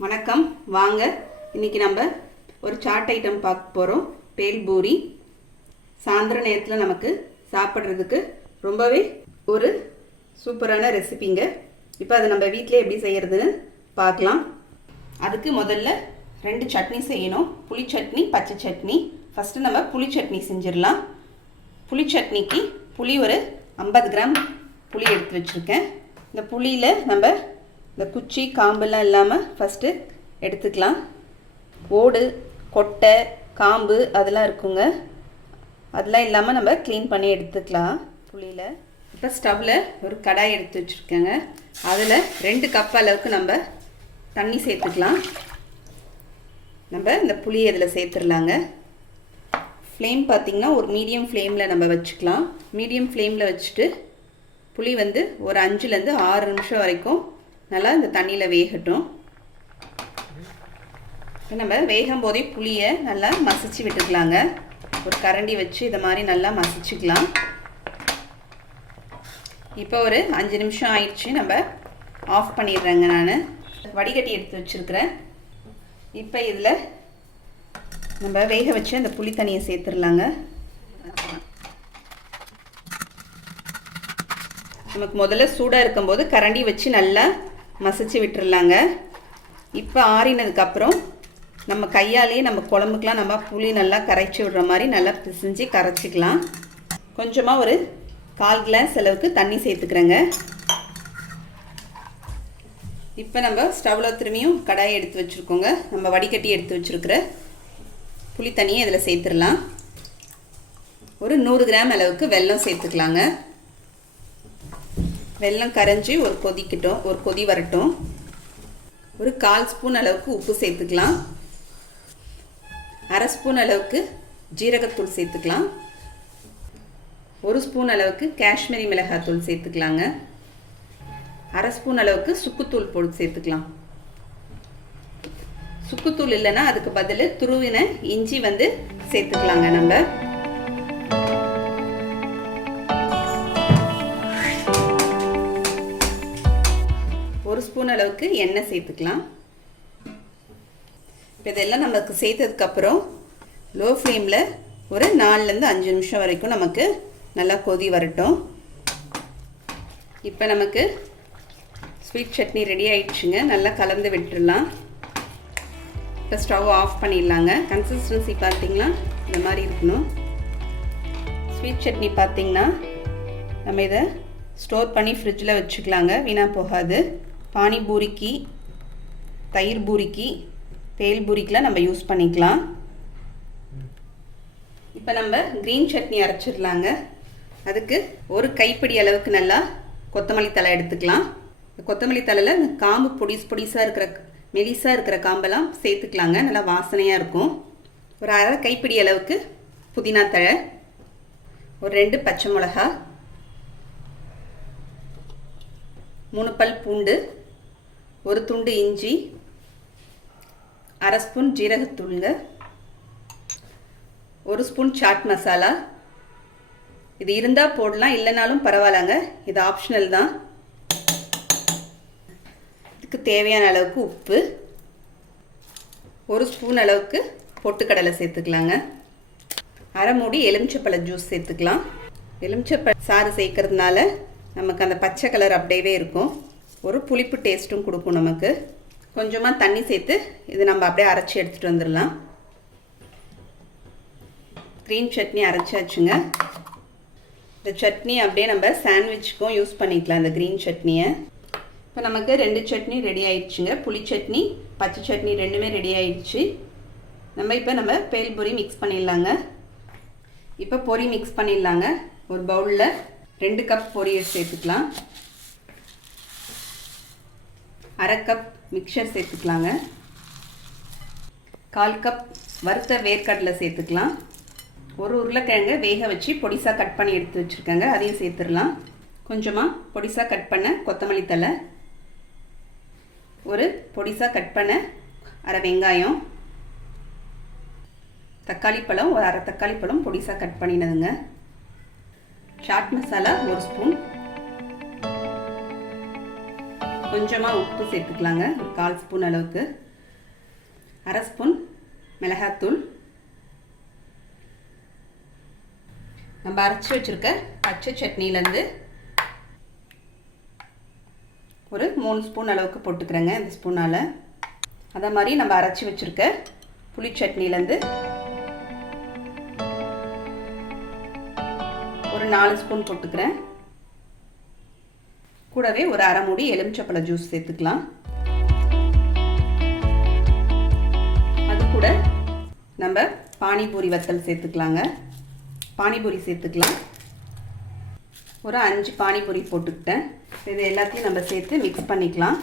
வணக்கம் வாங்க இன்னைக்கு நம்ம ஒரு சாட் ஐட்டம் பார்க்க போறோம் பேல் பூரி சாயந்திர நேரத்துல நமக்கு சாப்பிடுறதுக்கு ரொம்பவே ஒரு சூப்பரான ரெசிபிங்க இப்போ அதை நம்ம வீட்லயே எப்படி செய்யறதுன்னு பார்க்கலாம் அதுக்கு முதல்ல ரெண்டு சட்னி செய்யணும் புளி சட்னி பச்சை சட்னி ஃபர்ஸ்ட் நம்ம புளி சட்னி செஞ்சிரலாம் புளி சட்னிக்கு புளி ஒரு 50 கிராம் புளி எடுத்து வச்சிருக்கேன் இந்த புளியில நம்ம இந்த குச்சி காம்பெல்லாம் இல்லாமல் ஃபஸ்ட்டு எடுத்துக்கலாம் ஓடு கொட்டை காம்பு அதெல்லாம் இருக்குங்க அதெல்லாம் இல்லாமல் நம்ம க்ளீன் பண்ணி எடுத்துக்கலாம் புளியில் இப்போ ஸ்டவ்வில் ஒரு கடாய் எடுத்து வச்சுருக்கேங்க அதில் 2 கப் அளவுக்கு நம்ம தண்ணி சேர்த்துக்கலாம் நம்ம இந்த புளியை இதில் சேர்த்துடலாங்க ஃப்ளேம் பார்த்திங்கன்னா ஒரு மீடியம் ஃப்ளேமில் நம்ம வச்சுக்கலாம் மீடியம் ஃப்ளேமில் வச்சுட்டு புளி வந்து ஒரு 5லேருந்து 6 நிமிஷம் வரைக்கும் நல்லா இந்த தண்ணியில் வேகட்டும் நம்ம வேகும் போதே புளியை நல்லா மசிச்சு விட்டுக்கலாங்க ஒரு கரண்டி வச்சு இதை மாதிரி நல்லா மசிச்சுக்கலாம் இப்போ ஒரு 5 நிமிஷம் ஆயிடுச்சு நம்ம ஆஃப் பண்ணிடுறேங்க நான் வடிகட்டி எடுத்து வச்சுருக்கிறேன் இப்போ இதில் நம்ம வேக வச்சு அந்த புளி தண்ணியை சேர்த்துடலாங்க நமக்கு முதல்ல சூடாக இருக்கும்போது கரண்டி வச்சு நல்லா மசிச்சு விட்டுறலாங்க இப்போ ஆறினதுக்கப்புறம் நம்ம கையாலேயே நம்ம குழம்புக்கெலாம் நம்ம புளி நல்லா கரைச்சி விடுற மாதிரி நல்லா பிசைஞ்சு கரைச்சிக்கலாம் கொஞ்சமாக ஒரு 1/4 கிளாஸ் அளவுக்கு தண்ணி சேர்த்துக்கிறேங்க இப்போ நம்ம ஸ்டவ்வில் திரும்பியும் கடாயை எடுத்து வச்சுருக்கோங்க நம்ம வடிகட்டி எடுத்து வச்சுருக்கிற புளி தண்ணியை இதில் சேர்த்துடலாம் ஒரு 100 கிராம் அளவுக்கு வெல்லம் சேர்த்துக்கலாங்க வெல்லம் கரைஞ்சி ஒரு கொதிக்கட்டும் ஒரு கொதி வரட்டும் ஒரு 1/4 ஸ்பூன் அளவுக்கு உப்பு சேர்த்துக்கலாம் 1/2 ஸ்பூன் அளவுக்கு ஜீரகத்தூள் சேர்த்துக்கலாம் 1 ஸ்பூன் அளவுக்கு காஷ்மீரி மிளகாத்தூள் சேர்த்துக்கலாங்க 1/2 ஸ்பூன் அளவுக்கு சுக்குத்தூள் போட்டு சேர்த்துக்கலாம் சுக்குத்தூள் இல்லைன்னா அதுக்கு பதில் துருவின இஞ்சி வந்து சேர்த்துக்கலாங்க நம்ம ஒரு ஸ்பூன் அளவுக்கு எண்ணெய் சேர்த்துக்கலாம் இப்போ இதெல்லாம் நமக்கு சேர்த்ததுக்கப்புறம் லோ ஃப்ளேமில் ஒரு 4லேருந்து 5 நிமிஷம் வரைக்கும் நமக்கு நல்லா கொதி வரட்டும் இப்போ நமக்கு ஸ்வீட் சட்னி ரெடி ஆயிடுச்சுங்க நல்லா கலந்து விட்டுடலாம் இப்போ ஸ்டவ் ஆஃப் பண்ணிடலாங்க கன்சிஸ்டன்சி பார்த்திங்கன்னா இந்த மாதிரி இருக்கணும் ஸ்வீட் சட்னி பார்த்திங்கன்னா நம்ம இதை ஸ்டோர் பண்ணி ஃப்ரிட்ஜில் வச்சுக்கலாங்க வீணாக போகாது பானி பூரிக்கு தயிர் பூரிக்கு பேல் பூரிக்கெலாம் நம்ம யூஸ் பண்ணிக்கலாம் இப்போ நம்ம க்ரீன் சட்னி அரைச்சிடலாங்க அதுக்கு ஒரு கைப்பிடி அளவுக்கு நல்லா கொத்தமல்லி தழை எடுத்துக்கலாம் கொத்தமல்லி தலையில் இந்த காம்பு பொடிசாக இருக்கிற மெலிசாக இருக்கிற காம்பெல்லாம் சேர்த்துக்கலாங்க நல்லா வாசனையாக இருக்கும் ஒரு 1/2 கைப்பிடி அளவுக்கு புதினா தழை ஒரு 2 பச்சை மிளகா 3 பல் பூண்டு ஒரு துண்டு இஞ்சி 1/2 ஸ்பூன் ஜீரகத்தூளுங்க 1 ஸ்பூன் சாட் மசாலா இது இருந்தால் போடலாம் இல்லைனாலும் பரவாயில்லங்க இது ஆப்ஷனல் தான் இதுக்கு தேவையான அளவுக்கு உப்பு 1 ஸ்பூன் அளவுக்கு பொட்டுக்கடலை சேர்த்துக்கலாங்க 1/2 மூடி எலுமிச்சப்பழ ஜூஸ் சேர்த்துக்கலாம் எலுமிச்சப்பழ சாறு சேர்க்கறதுனால நமக்கு அந்த பச்சை கலர் அப்படியே இருக்கும் ஒரு புளிப்பு டேஸ்ட்டும் கொடுக்கும் நமக்கு கொஞ்சமாக தண்ணி சேர்த்து இது நம்ம அப்படியே அரைச்சி எடுத்துகிட்டு வந்துடலாம் க்ரீன் சட்னி அரைச்சாச்சுங்க இந்த சட்னி அப்படியே நம்ம சாண்ட்விச்சுக்கும் யூஸ் பண்ணிக்கலாம் இந்த க்ரீன் சட்னியை இப்போ நமக்கு 2 சட்னி ரெடி ஆயிடுச்சுங்க புளி சட்னி பச்சை சட்னி ரெண்டுமே ரெடி ஆயிடுச்சு நம்ம பேல் பூரி மிக்ஸ் பண்ணிடலாங்க இப்போ பொரி மிக்ஸ் பண்ணிடலாங்க ஒரு பவுலில் 2 கப் பொரியை சேர்த்துக்கலாம் 1/2 கப் மிக்சர் சேர்த்துக்கலாங்க 1/4 கப் வறுத்த வேர்க்கடலை சேர்த்துக்கலாம் ஒரு உருளைக்கிழங்கு வேக வச்சு பொடிசாக கட் பண்ணி எடுத்து வச்சுருக்கேங்க அதையும் சேர்த்துடலாம் கொஞ்சமாக பொடிசாக கட் பண்ண கொத்தமல்லி தழை ஒரு பொடிசாக கட் பண்ண 1/2 வெங்காயம் தக்காளி பழம் ஒரு 1/2 தக்காளி பழம் பொடிசாக கட் பண்ணினதுங்க சாட் மசாலா 1 ஸ்பூன் கொஞ்சமாக உப்பு சேர்த்துக்கலாங்க, 1/4 ஸ்பூன் அளவுக்கு. 1/2 ஸ்பூன் மிளகாத்தூள், நம்ம அரைச்சி வச்சுருக்க பச்சை சட்னிலேருந்து ஒரு 3 ஸ்பூன் அளவுக்கு போட்டுக்கிறேங்க இந்த ஸ்பூனால். அதே மாதிரி நம்ம அரைச்சி வச்சுருக்க புளி சட்னிலேருந்து ஒரு 4 ஸ்பூன் போட்டுக்கிறேன். கூடவே ஒரு அரை மூடி எலுமிச்சப்பழ ஜூஸ் சேர்த்துக்கலாம். அது கூட நம்ம பானிபூரி வத்தல் சேர்த்துக்கலாங்க. பானிபூரி சேர்த்துக்கலாம். ஒரு 5 பானிபூரி போட்டுக்கிட்டேன். இது எல்லாத்தையும் நம்ம சேர்த்து மிக்ஸ் பண்ணிக்கலாம்.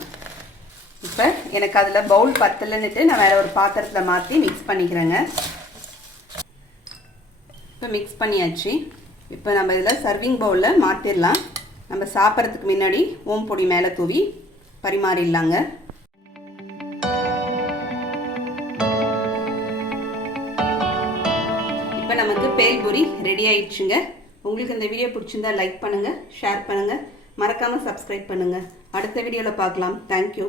இப்போ எனக்கு அதில் பவுல் பத்தலைன்னுட்டு நான் வேறு ஒரு பாத்திரத்தில் மாற்றி மிக்ஸ் பண்ணிக்கிறேங்க. இப்போ மிக்ஸ் பண்ணியாச்சு. இப்போ நம்ம இதில் சர்விங் பவுலில் மாற்றிடலாம். நம்ம சாப்பிட்றதுக்கு முன்னாடி ஓம் பொடி மேலே தூவி பரிமாறிடலாங்க. இப்போ நமக்கு பேல் பூரி ரெடி ஆயிடுச்சுங்க. உங்களுக்கு இந்த வீடியோ பிடிச்சிருந்தா லைக் பண்ணுங்கள், ஷேர் பண்ணுங்கள், மறக்காமல் சப்ஸ்கிரைப் பண்ணுங்கள். அடுத்த வீடியோவில் பார்க்கலாம். தேங்க்யூ.